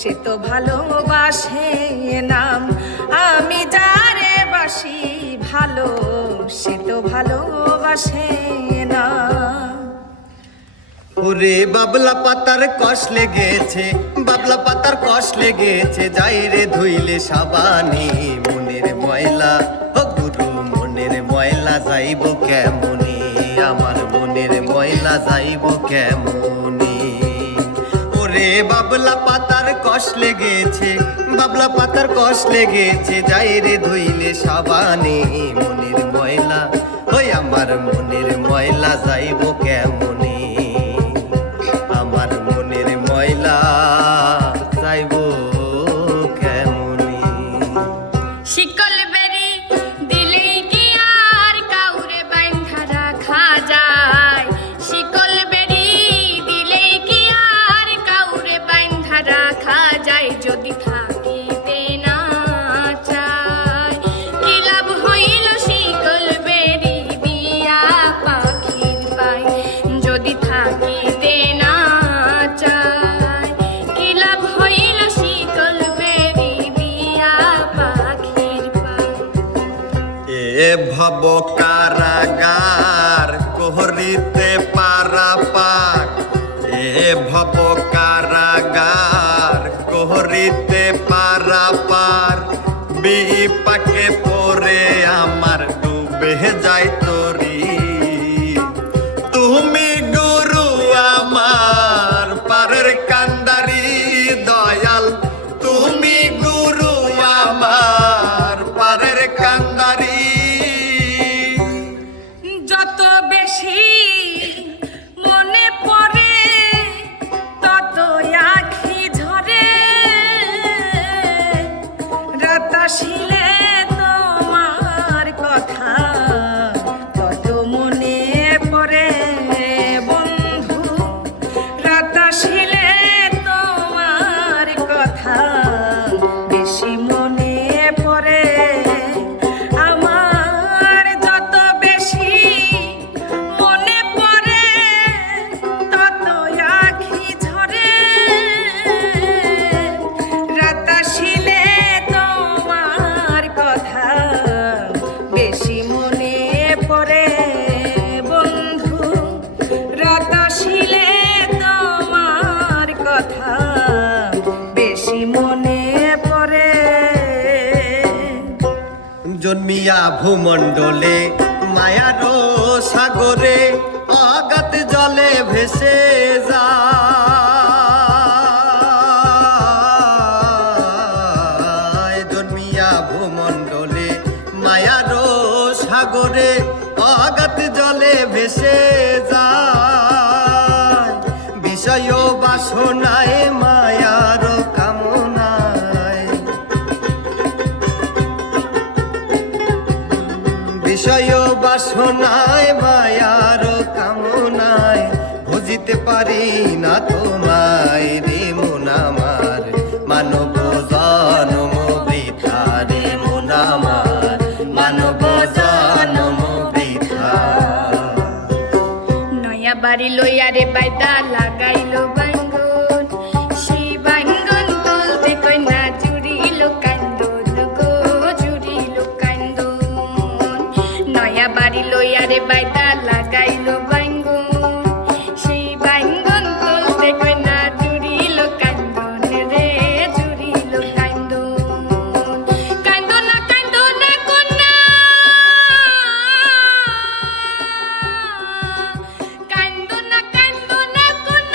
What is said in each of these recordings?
সে তো ভালোবাসে নাম, আমি যারে বাসি ভালো সে তো ভালোবাসে না। ওরে বাবলা পাতার কষ লেগেছে, বাবলা পাতার কষ লেগেছে, যাই রে ধুইলে সাবানে মনের ময়লা। ও গুরু মনের ময়লা যাইব কেমনে, আমার মনের ময়লা যাইব কেমনে। ওরে বাবলা পাতার কষ লেগেছে, বাবলা পাতার কষ লেগেছে, যাই রে ধুইলে সাবানে মনের ময়লা। ওই আমার মনের ময়লা যাইব কেমনে, আমার মনের ময়লা যাইব কেমনে। শিকল বেরি দিলেই কি আর কাউরে বাইন্ধা রাখা যায়, শিকল বেরি দিলেই কি আর কাউরে বাইন্ধা রাখা যায়। যদি থাকিতে না চায় কি লাভ হইল শিকল বেরি দিয়া পাখির পায়, যদি থাকিতে না চায় কি লাভ হইল শিকল বেরি দিয়া পাখির পায়। এ ভব কারাগার কোহরিতে পারাপার, এ ভব কারাগার কোহরিতে পারাপার, বিপাকে পরে আমার ডুবে যায় তরি। তুমি গুরু আমার পারের কান্দারি দয়াল, তুমি গুরু আমার পারের কান্দারি। যত বেশি মনে পড়ে তত আখি ঝরে, রাত আসিলে তোমার কথা তত মনে পড়ে বন্ধু, রাত আসিলে তোমার কথা বেশি মনে পড়ে আমার। যত বেশি মনে পড়ে তত আখি ঝরে, রাত আসিলে তোমার কথা বেশি মনে পড়ে বন্ধু, রাত আসিলে তোমার কথা বেশি মনে পড়ে। জন্মিয়া ভূমণ্ডলে মায়ারো সাগরে, অগাধ জলে ভেসে যায়। জন্মিয়া ভূমণ্ডলে মায়ারো সাগরে, অগাধ জলে ভেসে যায়। বিষয় বাসনায় মায়ার কামনায়, বিষয় বাসনায় মায়ার কামনায়, বুঝিতে পারি না তোমায় রে মন আমার, মানব জন্ম বৃথা রে মন আমার, মানব জন্ম বৃথা। নয়া বাড়ি লইয়া রে বাইদা লাগাইল বাঙ্গন, সেই বাঙ্গন তুলতে কইনা জুড়িল কান্দন গো, জুড়িল কান্দন। নয়া বাড়ি লইয়া রে বাইদা লাগাইল বাঙ্গন, সেই বাঙ্গন তুলতে কইনা জুড়িল কান্দন রে, জুড়িল কান্দন। কান্দনা কান্দনা কন্যা, কান্দনা কান্দনা কন্যা,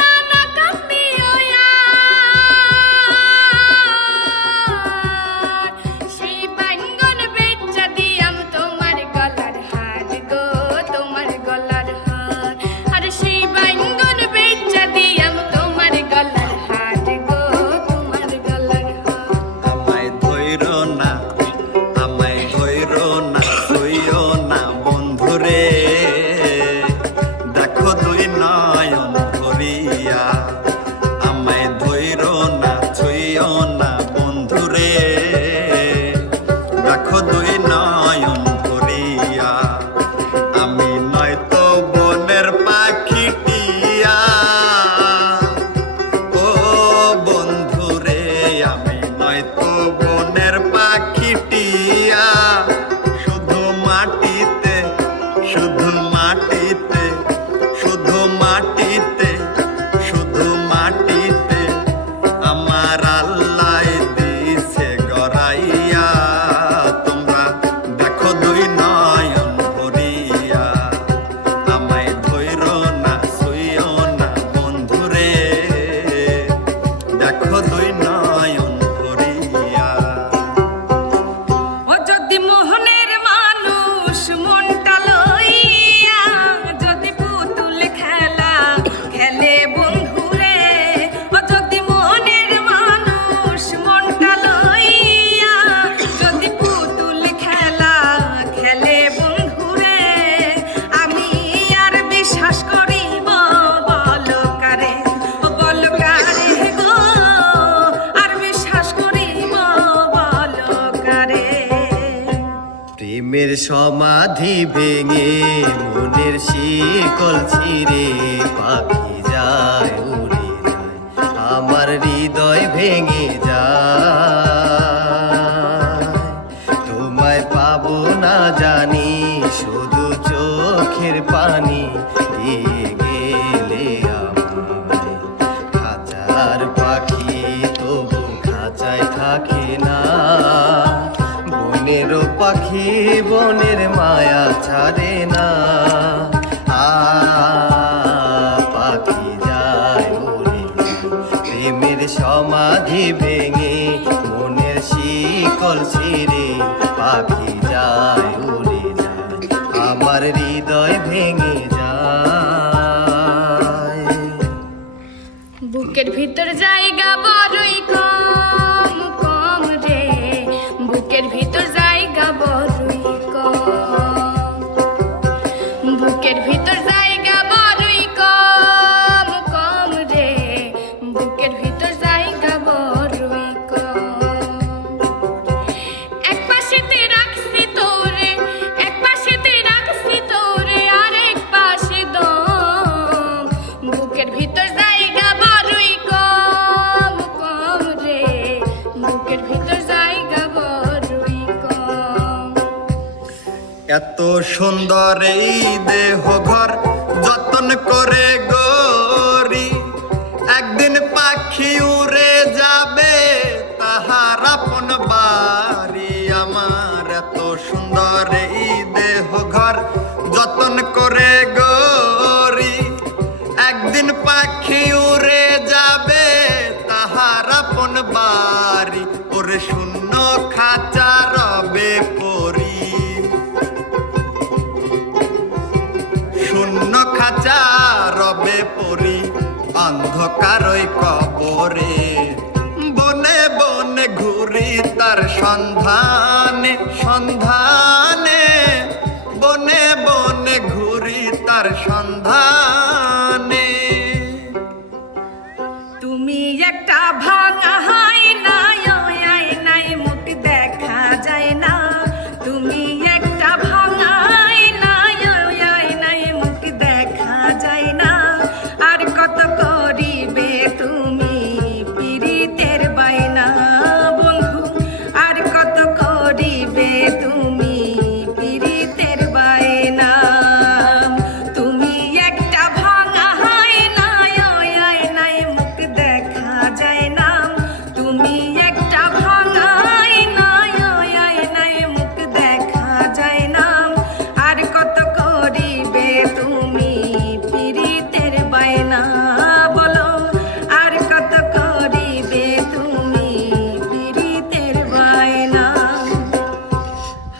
প্রেমের সমাধি ভেঙে মনের শিকল ছিঁড়ে পাখি যায় উড়ে যায়, আমার হৃদয় ভেঙে যায়। তোমায় পাবো না জানি, শুধু চোখের পানি দিয়ে গেলে আমায়। খাঁচার পাখি তবু খাঁচায় থাকে না, বনেরও পাখি বনের মায়া ছাড়ে না। পাখি যায় উড়ে যায়, প্রেমের সমাধি ভেঙে মনের শিকল ছিঁড়ে পাখি যায় উড়ে যায়, আমার হৃদয় ভেঙে যায়। বুকের ভিতর জায়গা বড়ই কম কম রে, বুকের ভিতর জায়গা বড়ই কম, বুকের ভিতর জায়গা বড়ই কম কম রে, বুকের ভিতর জায়গা বড়ই কম। এক পাশেতে রাখছি তোরে, এক পাশেতে রাখছি তোরে, আর এক পাশে দম, বুকের ভিতর জায়গা বড়ই কম কম রে, বুকের ভিতর জায়গা বড়ই কম। এত সুন্দর এই দেহ ঘর যতন করে গড়ি, একদিন পাখি উড়ে যাবে তাহার আপন বাড়ি। আমার এত সুন্দর এই দেহ ঘর যতন করে গড়ি, একদিন পাখি উড়ে যাবে তাহার আপন বাড়ি। ওরে শূন্য খাঁচা রবে পরি, শূন্য খাঁচা রবে পরি, অন্ধকারই কবরে। বনে বনে ঘুরি তার সন্ধানে সন্ধানে, বনে বনে ঘুরি তার সন্ধানে। তুমি একটা ভাঙা আয়নায় নাই মুখ দেখা যায় না, তুমি একটা ভাঙা আয়নায় মুখ দেখা যায় না। আর কত করিবে তুমি পীড়িতের বায়না বন্ধু, আর কত করিবে তুমি পীড়িতের বায়না। তুমি একটা ভাঙা আয়নায় মুখ দেখা যায় না, তুমি একটা ভাঙা আয়নায় মুখ দেখা যায় না। আর কত করিবে তুমি পীড়িতের বায়না বলো, আর কত করিবে তুমি পীড়িতের বায়না।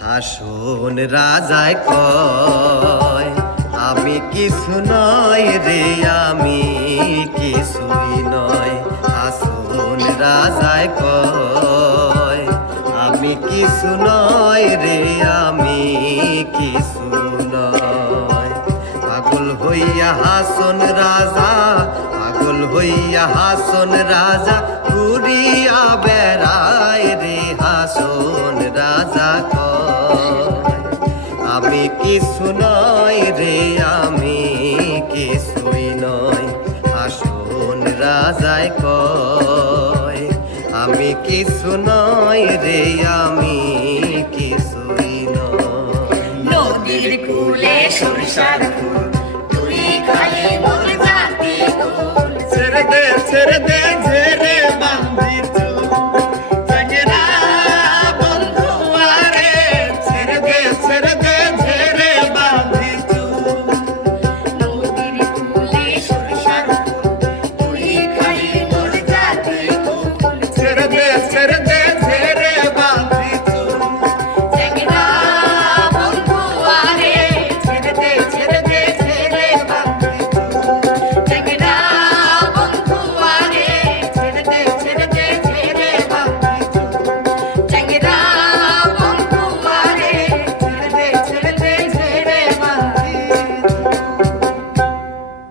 হাসুন রাজায় কয় আমি কিছু নয় রে, আমি কিছুই নয়। হাসুন রাজায় কয় আমি কিছু নয় রে, আমি কিছু নয়। পাগল হইয়া হাসন রাজা, পাগল হইয়া হাসন রাজা ঘুরিয়া বেড়ায় রে। হাসন রাজা কয় আমি কিছু নয় রে, আমি কিছুই নয়। হাসন রাজায় কয় আমি কিছু নয় রে, আমি কিছুই নয়। নদীর কূলে সরিষার ফুল, তুই খালি মোর জাতি কুল। ছেড়ে দে ছেড়ে দে